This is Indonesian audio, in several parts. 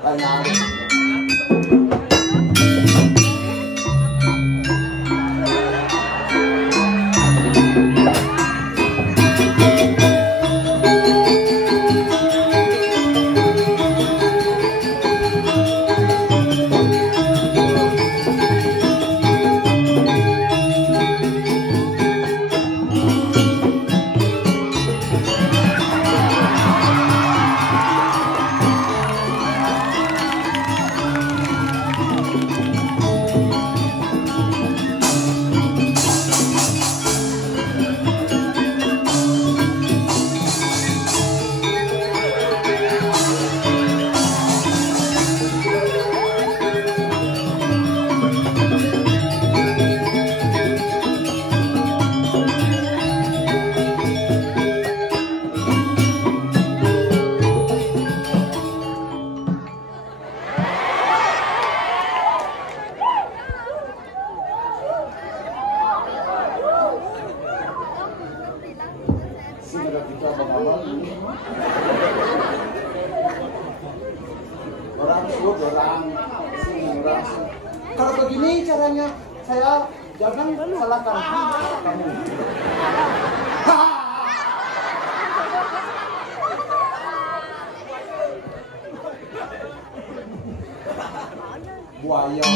Banyak. Kalau begini caranya, saya jangan salahkan kamu. Buaya.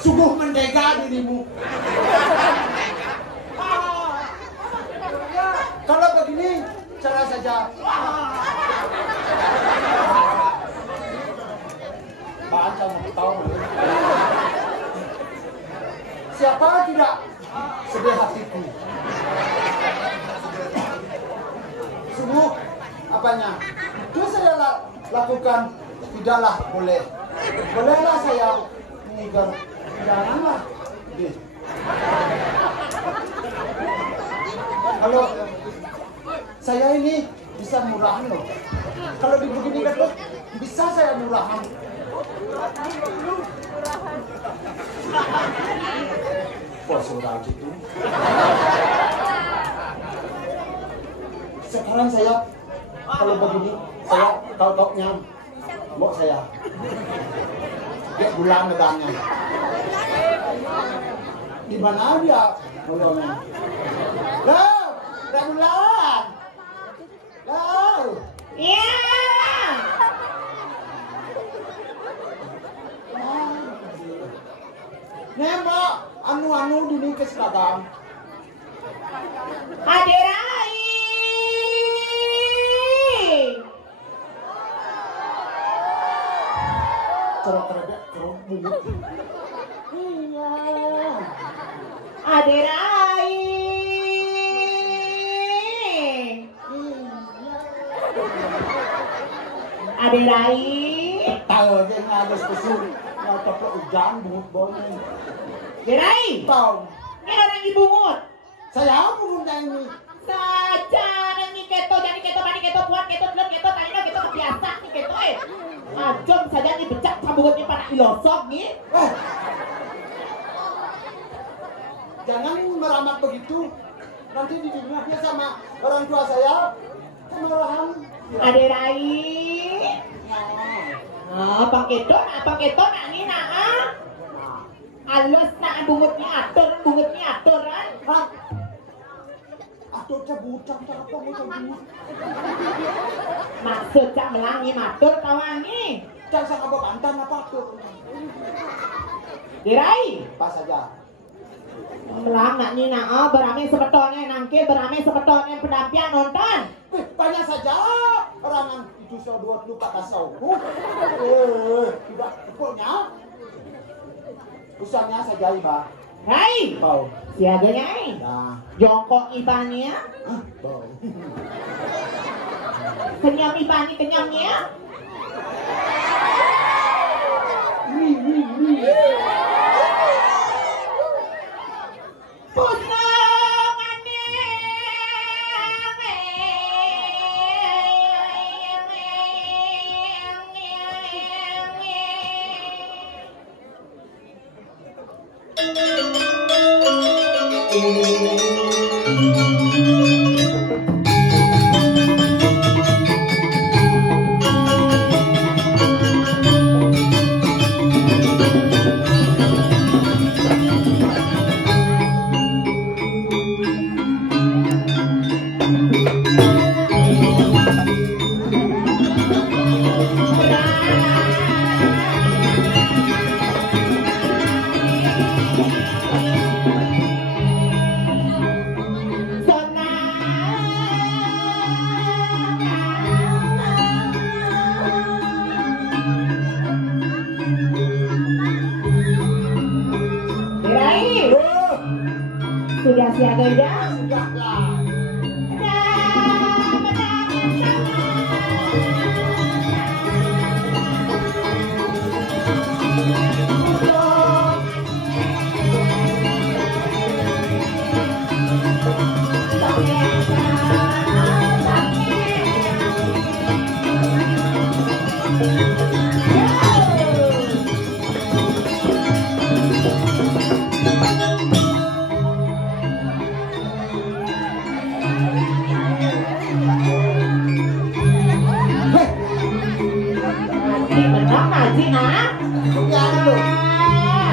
Sungguh mendeka dirimu. Kalau begini cara saja. Baca mau tahu. Siapa tidak sedih hatiku. Sungguh apanya? Itu saya lakukan tidaklah boleh. Bolehlah saya mengikat. Janganlah. Kalau saya ini bisa murahan loh. Kalau begini kan bisa saya murahan. Kok surah gitu? Sekarang saya kalau begini saya tahu-taunya mau saya dia bulan nedangnya. Di mana dia mulanya? Loh, udah bulan. Loh. Iya. Nembak anu dini ke Selatan. Hadirai. Cerok-cerok bubuk. Iya. Hadirai. Ade Rai. Tahu dia ada spesial. Mau coplok hujan bungut boy. Ade Rai. Tahu. Ini orang dibungut. Saya bungutnya ini. Saja nani keto jadi keto bani keto kuat keto telur keto tadi keto biasa nih keto Ajom saja nih becak sambungutnya pada ilosok nih. Jangan meramat begitu. Nanti didengarnya sama orang tua saya kemarahan. Ade Rai. Abang keto nak nih nak. Alus nak bungutnya atur kan. Hah? Atur cabutan apa mau cabut? Maksud cak melangi matur tawangi. Cak sama bantan apa atur? Dirai. Pas saja. Melang nak ni nak berame sebetulnya nangkil berame sebetulnya pendampingan nonton. Banyak saja orangan itu saya dua lupa kasauku. Tidak pokoknya. Usahanya saja Iba. Hai. Bau. Siaganya ai. Nah. Jongkok ibanya. Bau. Kenyam ibani kenyamnya. Sudah siaga dah? Sudah lah.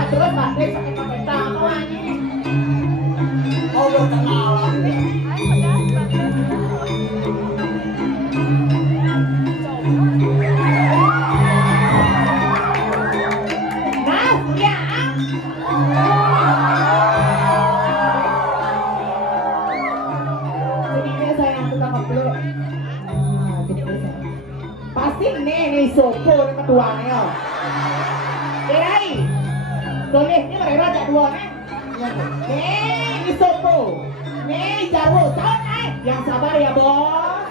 Terus pakai apa lagi? Oh, berkenalan. Pasti nih sopo nih ketuanya. Kirai, boleh ini mereka ada dua nih. Nih sopo, nih jarwo, tahun nih. Yang sabar ya bos.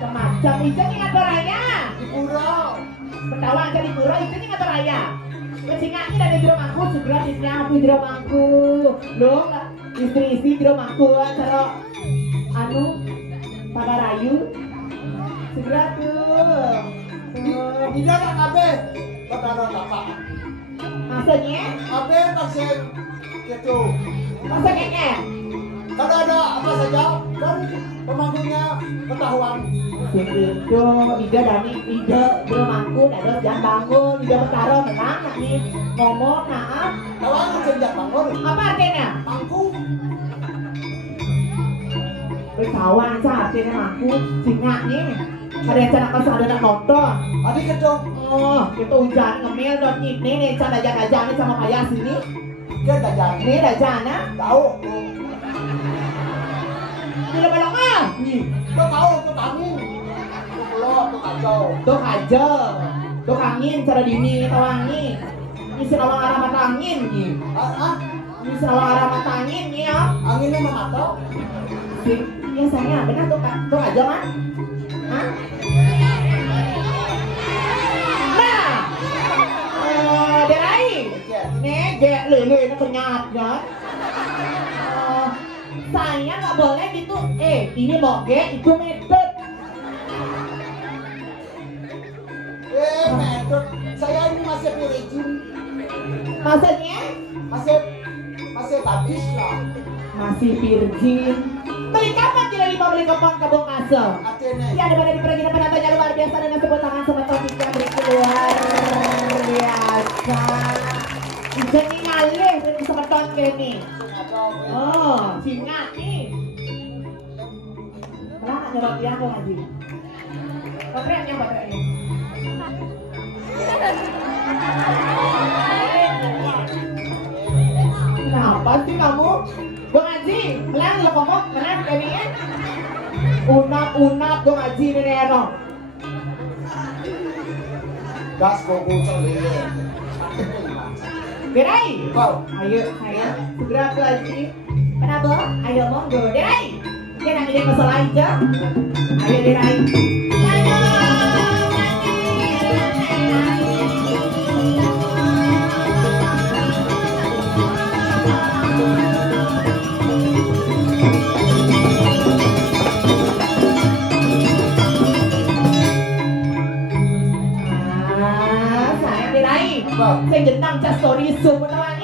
Semacam itu nih ngatur raya. Di pura. Betawa aja di pura itu nih ngatur raya. Kecingaknya dari di rumahku segera disnyapu di rumahku. Loh, istri-istri di rumahku cara anu pada rayu segera tuh. Di dalam abe, berdarah apa? Maksudnya? Abe pasien gitu. Maksudnya? Kalau ada apa saja, kan pemanggungnya ketahuan. Itu, Ida Dani, Ida belum aku, terus jangan bangun, Ida bertaruh, menang nak nih ngomong, nah. Kawan sejak bangun. Apa artinya? Mangku. Berkawan saat ini aku, singa nih. Ada yang cara kasih ada nak nonton. Adik kedong. Oh, itu hujan ngemil dan ini nih cara jaga-jaga sama payah sini. Dia dajan. Ini dajana. Tahu. Tidak belum ah. Kau tahu tuh angin. Tuh pulau, tuh kacau. Tuh aja. Tuh angin cara dini tawangi. Ini senawang arah mata angin nih. Ini senawang arah mata angin nih ya. Anginnya mematau. Sih, ya sayang benar tuh aja kan. Hah? Nah, Derai, negek lele ini kenyat ya. Saya nggak boleh gitu. Ini moge, itu metode. Metode. Saya ini masih virgin. Maksudnya? Masih habis lah. Masih virgin. Beli kapan tidak beli kapan kabung asal? Ya daripada dipergi penontonnya luar biasa dengan tepuk tangan sama topik yang luar biasa. Jadi ngalih dari semeton gini. Oh, singa nih. Kenapa nyorot dia aku lagi? Baterainya. Kenapa sih kamu? Bang Haji, kalian lo ngomong kenapa kalian? Unap Bang Haji ini Eno. Gas koko celele. Derai, Kau. ayo segera ke Haji. Kenapa? Ayo monggo Derai. Dia nanti dia masalah aja. Ayo Derai. Saya jentang cas story zoom teman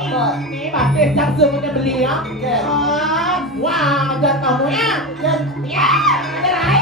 ini pakai cas zoom udah beli ya. Wah, ajar kamu ya. Ya, cerai.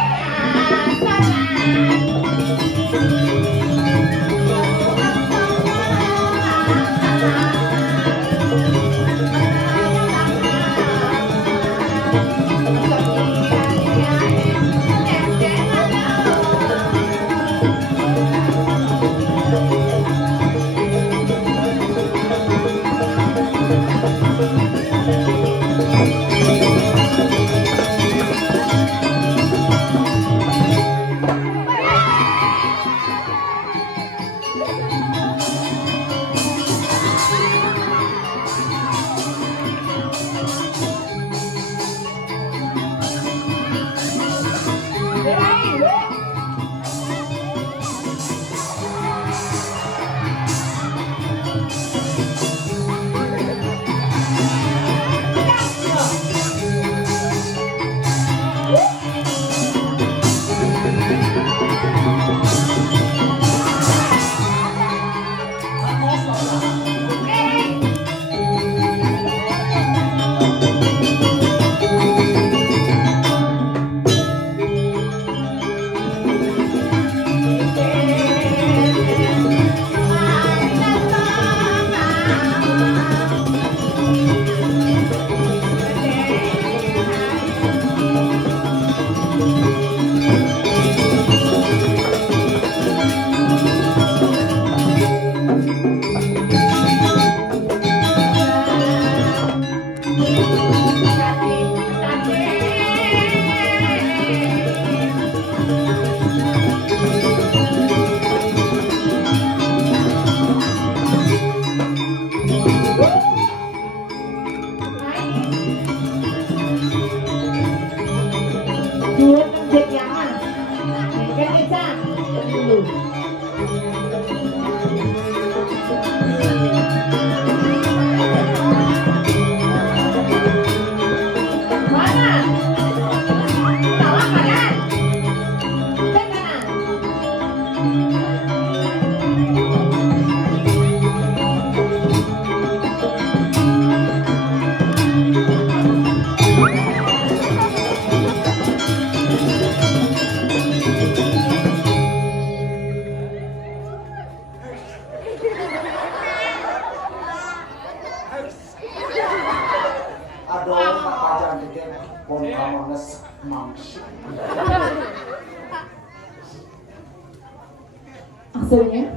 Maksudnya?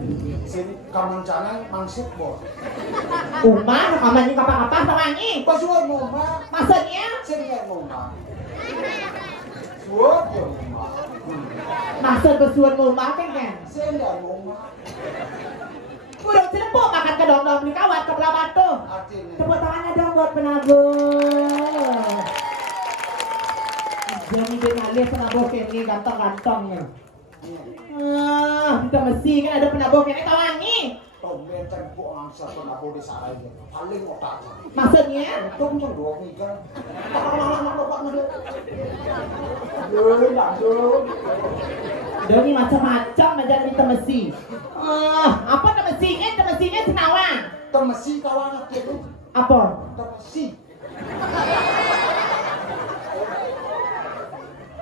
Kamancangan mangsut bo. Umar, kamannya kapan-kapan sama ini. Pasuan moma. Maksudnya? Sini moma. Suat ya moma. Maksud pesuan moma kan? Sini moma. Udah celepuk makan ke dong-dong beli kawat ke belah batu. Tepuk tangannya dong buat penabur. Yang dia lihat penabur ini ganteng-gantengnya. Kita mesti kan ada penabur ini kawan nih. Tomben tempo angsa penabur di sana ini paling otak. Maksudnya? Tung yang dua minggu. Doni macam-macam aja kita mesti. Apa temesinya? Temesinya senawa. Temesi kawan itu. Apa? Temesi.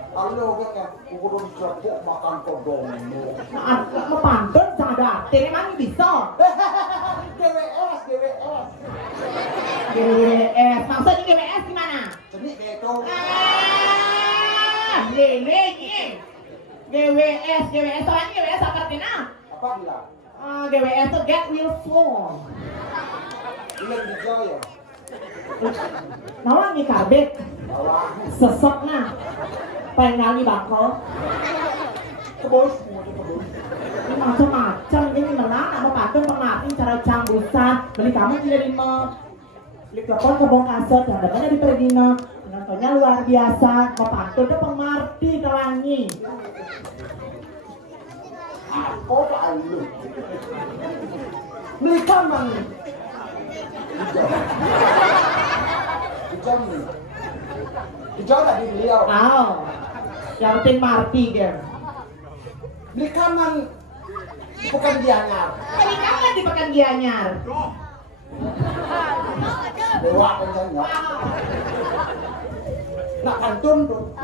Kalau orang yang ukur dicerapuk makan kodong. Mau pantun sadar, ini emang bisa. GWS. GWS, maksudnya GWS gimana? Jenis beto. Lele ini. GWS, soalnya GWS apa artinya? Apa bilang? GWS itu get will flow. Bilang dijaya. Nawang ni karbet. Sesok nah. Pengal ni bakal. Kebos. Ini macam-macam ini malah apa patun pengatin cara cambusan. Beli kamu tidak lima. Beli kebon kasut yang depannya di Perdina. Nontonnya luar biasa. Apa patun itu pengerti kawangi. Apa pak lu? Beli kamang. Hijau nih. Hijau tak di beliau. Yang penting marti kan. Beli kamang bukan Gianyar. Beli kamang di Pekan Gianyar. Dewa pencanya. Nak pantun tuh.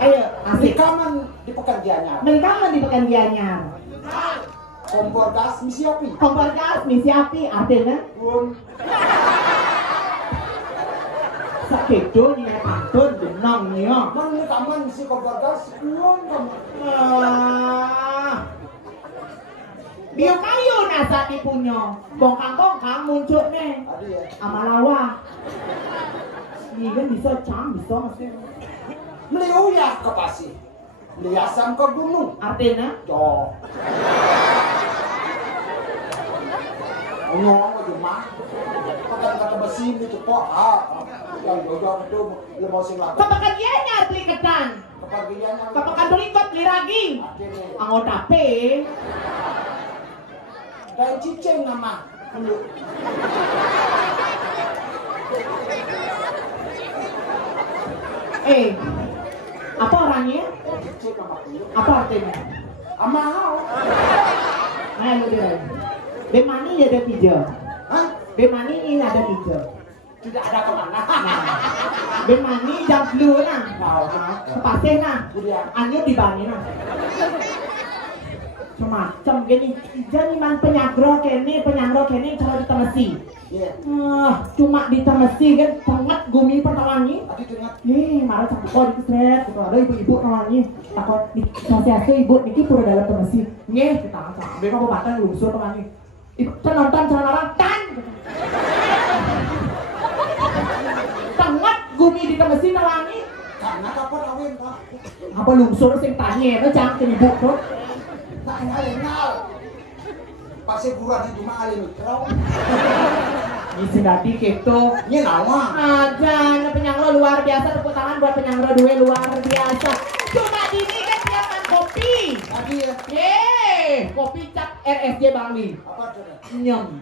Ayo, Beli asik. kamang di Pekan Gianyar. Beli kamang di Pekan Gianyar. Kompor gas misi api. Kompor gas, misi api, artinya Bun. sakedo ni pantun jenang ni ya. Mana kaman misi kompor gas? Bun kamu. Bio kayu nasa di punya. Bongkang-bongkang muncul nih. Adi ya. Amalawa. Ini kan bisa bisa mesti. Beli uyah ke pasir. Beli asam ke gunung. Artinya Jo. Ngomong aja mah. Pakai kata besi ini cepok. Yang jodoh itu lemau sing lakukan. kepekan Gianyar beli ketan. Kepergiannya. Kepekan Belingkot beli ragi. Akhirnya. Anggota P. Dan cicing nama. Apa orangnya? Cicing nama. Apa artinya? Amahal. Nah, lu dia. Bemani ada tiga. Hah? Bemani ini ada tiga. Tidak ada kemana. Nah, bemani jam dulu nah. Pasir nah. Anyo di bani nah. Semacam gini. Jadi man penyagro kene kalau di Temesi. Iya. Cuma di Temesi kan sangat gumi pertawangi. Tadi dengar. Nih, marah cakap kok di keseret. Kalau ada ibu-ibu tawangi. Takut di sosiasi ibu niki pura dalam Temesi. Nih, kita angkat. Mereka mau batang lungsur tawangi. Ibu nonton cara larang tan. Sangat gumi di Temesi tawangi. Karena kapan awin pak? Apa lungsur sing tanya itu jangan ke ibu tuh. Tak kenal. Pasir buran itu mah alim mikro. Ini sedati gitu. Ini nama. Aja, penyangro luar biasa. Tepuk tangan buat penyangro dua luar biasa. Cuma ini kan siapkan kopi. Tadi ya. Kopi cap RSJ Bangli. Apa tuh? Nyem.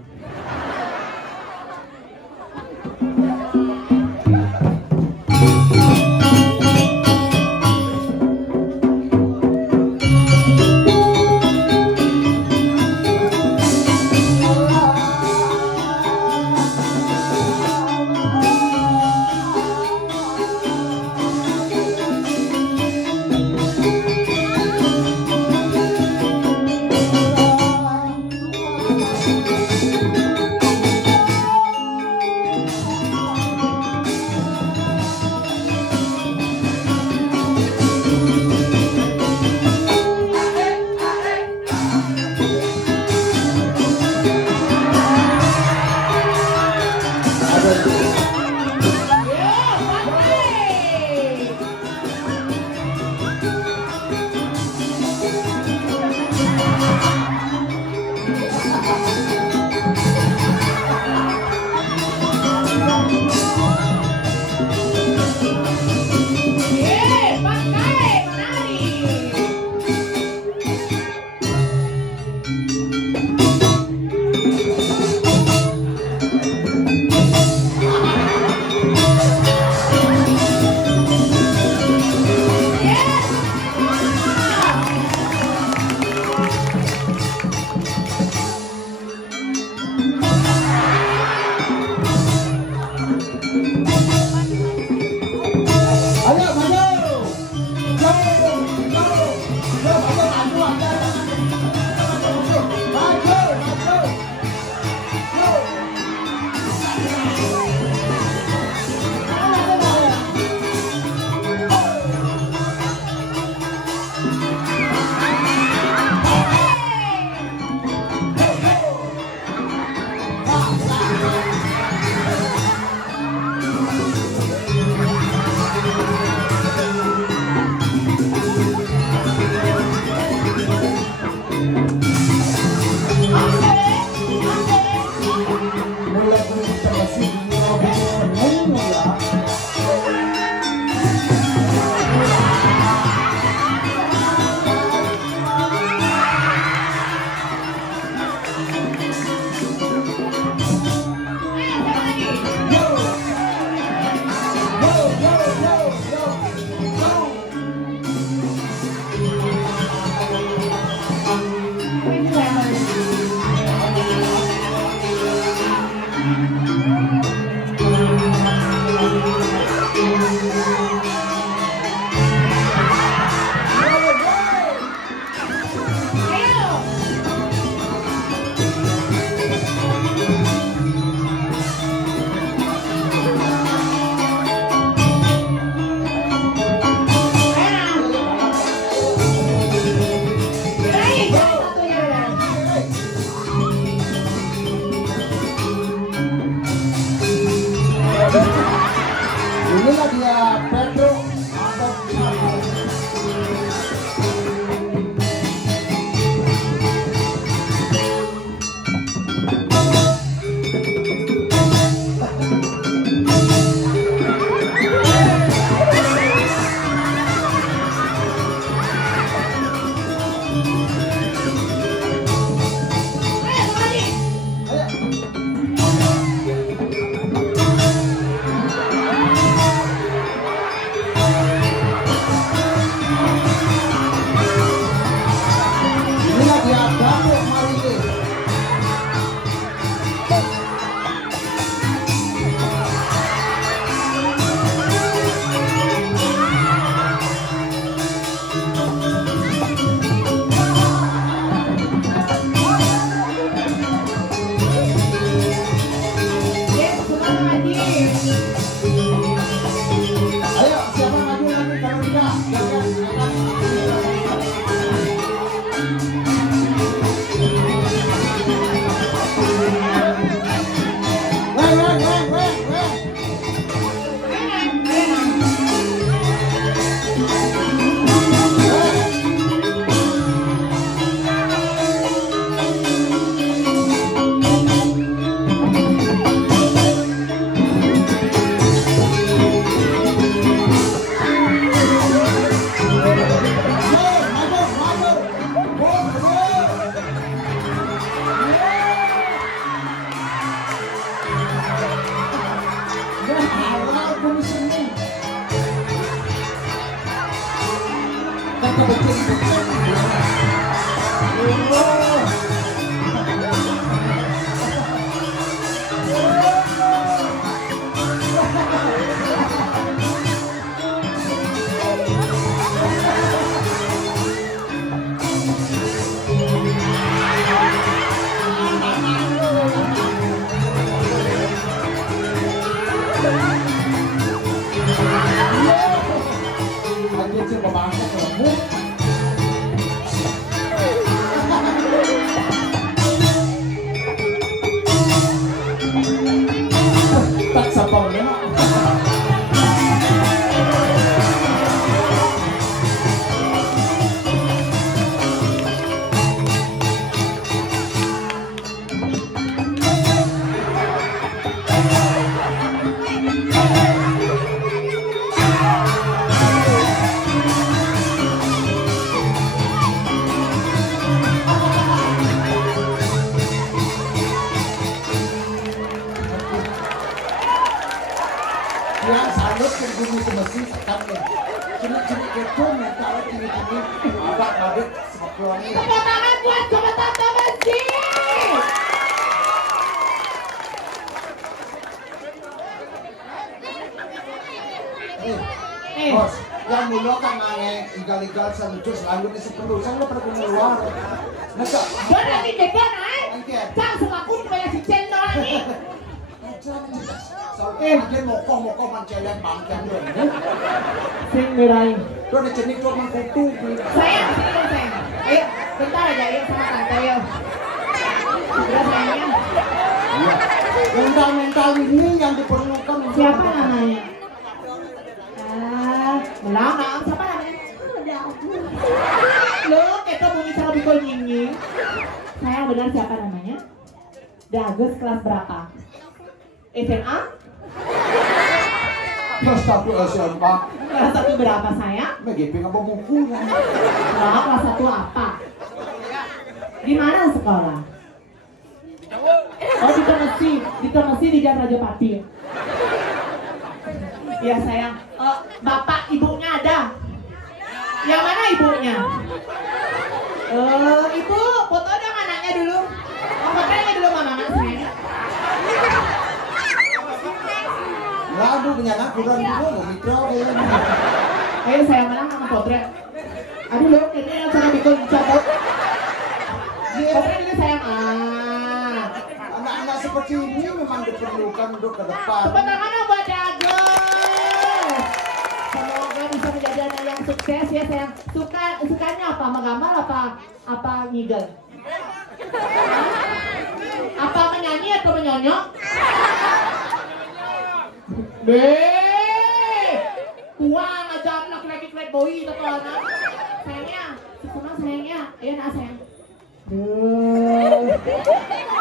Tepuk tangan buat Sobat Tante Messi. Bos, yang mulu kan nanya igal-igal selucu selalu di sepuluh, saya pernah keluar. Nggak. Don lagi beda naik. Cang selaku supaya si cendol lagi. Dia moko menceleng bangkang dong. Sing mirai. Don ada jenis tuh mengkutu. Sayang, sini dong sayang. Ayo, bentar aja yuk sama tante yuk. Sudah sayangnya. Mental ini yang diperlukan. Siapa namanya? Melang, siapa namanya? Loh, kita mau bicara bikol nying-nying. Sayang benar siapa namanya? Dagus kelas berapa? SMA? Kelas 1 SMA. Kelas 1 berapa sayang? MGP apa buku? Nah, kelas 1 apa? Di mana sekolah? Oh, di Temesi di Jalan Raja Pati. Iya sayang. Bapak ibunya ada? Yang mana ibunya? Ibu, foto dong anaknya dulu. Oh, fotonya dulu mama sayang. Ya, aduh, menyana kurang dulu, mikro. Ayo sayang mana sama potret. Aduh loh, ini yang cara bikin cabut. Potret ini sayang. Anak-anak seperti ini memang diperlukan untuk ke depan. Tepuk tangan buat Dagus. Semoga bisa menjadi anak yang sukses ya sayang. Sukanya apa? Menggambar apa ngigel? Apa menyanyi atau menyonyok? Tuang aja laki-laki playboy atau anak. Sayangnya, senang sayangnya. Ayo nak sayang.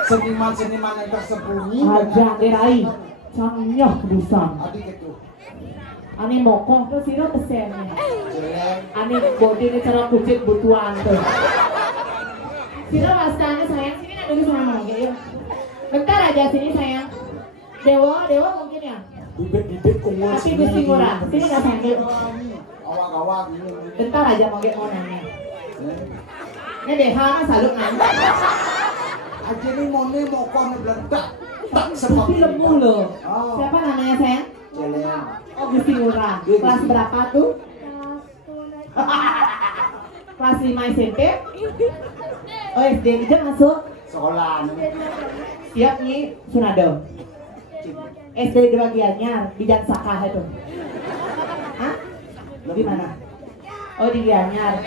Seniman-seniman yang tersembunyi aja dirai canggih busan adik itu ane mokong tuh siro pesennya jelek ane bodi ini cara kucit butuan tuh siro wastanya sayang sini nak dulu sama mama yuk bentar aja sini sayang Dewa mungkin ya bibit kumur tapi gusti murah sini nggak sayang yuk awak bentar aja mau nanya ini Deha selalu nanya aja nih mau kon beledak tak tapi lemu loh siapa namanya sayang? Jelek Oh Gusti Murah kelas berapa tuh? Kelas 5 SMP? Oh SD aja masuk? sekolah Siap nih Sunado SD di bagiannya di Jansaka itu hah? Di mana? Oh di Gianyar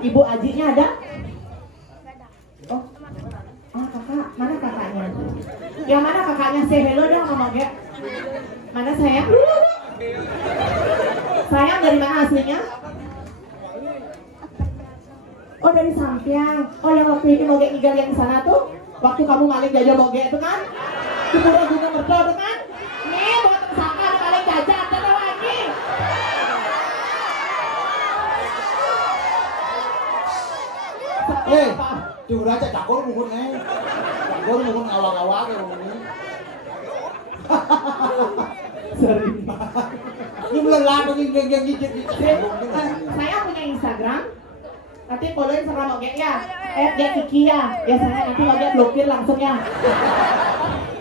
Ibu Ajinya ada? Oh kakak, mana kakaknya? Yang mana kakaknya? Say hello dong ngomongnya. Mana sayang? Sayang dari mana aslinya? Oh dari Sampiang. Oh yang waktu ini moge igal yang di sana tuh, waktu kamu maling jajah moge itu kan? Di Pura Gunung Merdo itu kan? Nih buat tersangka maling jajah ada lagi. Diurah aja cakul muhun muhun awak-awak ya muhun Sorry. Ini belum lama yang gigit Saya punya Instagram Instagram. Nanti followin Instagram Oge ya. @Kiki ya. Ya saya nanti Oge blokir langsung ya.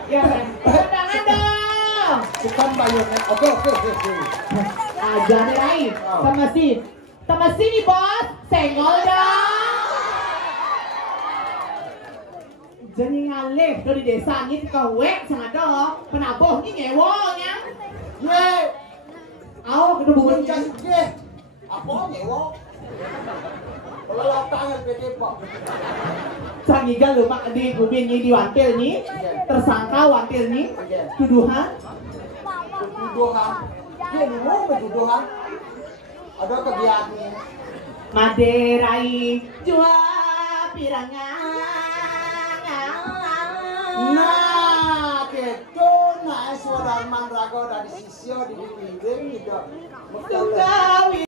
Ya, tangan dong. Bukan bayonet. Oke. Aja nih Rai. Sama sini bos. Senggol dong. Jadi ngalih dari desa ini kawek sangat dong. Penabuh ini nyewonya. Ye. Aw, kita bunyi. Ye. Apa nyewo? Kalau latangan pede pak. Sangiga lumak di kubin ini di wantil ini. Tersangka wantil ini. Tuduhan. Dia dulu bertuduhan. Ada kebiasaan. Maderai jua pirangan. Nah, gitu. Nah, suara mandrago dari sisio di bibir itu. Suka